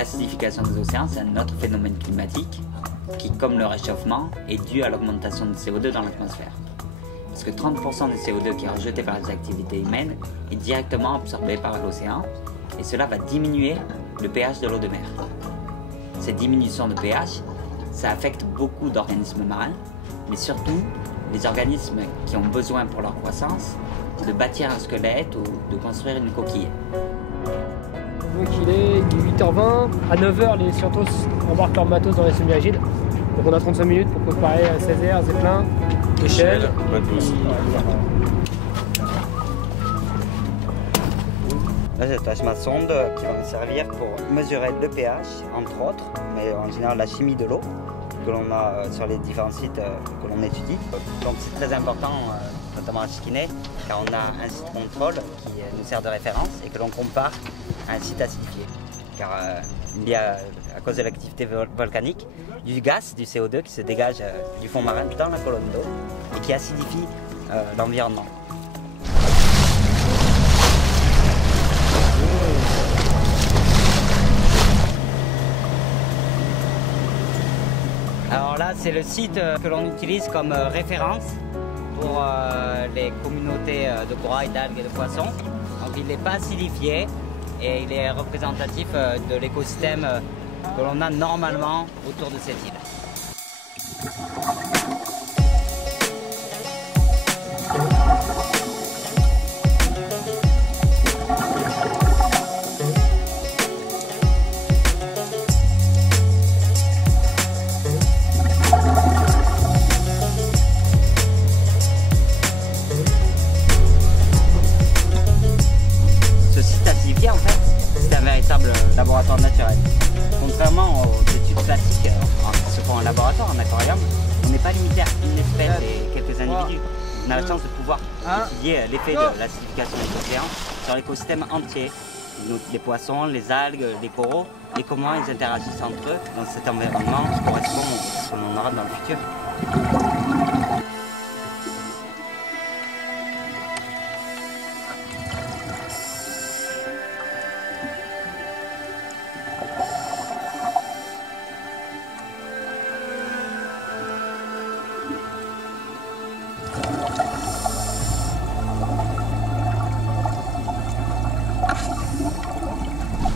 l'acidification des océans, c'est un autre phénomène climatique qui, comme le réchauffement, est dû à l'augmentation du CO2 dans l'atmosphère. Parce que 30% du CO2 qui est rejeté par les activités humaines est directement absorbé par l'océan et cela va diminuer le pH de l'eau de mer. Cette diminution de pH, ça affecte beaucoup d'organismes marins, mais surtout les organismes qui ont besoin pour leur croissance de bâtir un squelette ou de construire une coquille. Donc il est 8h20, à 9h les scientos embarquent leur matos dans les semi-agiles. Donc on a 35 minutes pour préparer à 16h, Zeppelin, échelle. Là, je tâche ma sonde qui va me servir pour mesurer le pH, entre autres, mais en général la chimie de l'eau que l'on a sur les différents sites que l'on étudie. Donc c'est très important, notamment à Chiquiné, car on a un site contrôle qui nous sert de référence et que l'on compare à un site acidifié. Car il y a, à cause de l'activité volcanique, du gaz, du CO2 qui se dégage du fond marin dans la colonne d'eau et qui acidifie l'environnement. Alors là, c'est le site que l'on utilise comme référence pour les communautés de corail, d'algues et de poissons. Donc il n'est pas acidifié et il est représentatif de l'écosystème que l'on a normalement autour de cette île. En fait, c'est un véritable laboratoire naturel. Contrairement aux études classiques qui se font en laboratoire, en aquarium, on n'est pas limité à une espèce et quelques individus. On a la chance de pouvoir étudier l'effet de l'acidification des océans sur l'écosystème entier. Les poissons, les algues, les coraux, et comment ils interagissent entre eux dans cet environnement qui correspond à ce qu'on aura dans le futur.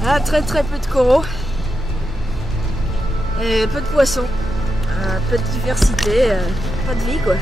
Ah, très peu de coraux et peu de poissons, peu de diversité, pas de vie quoi.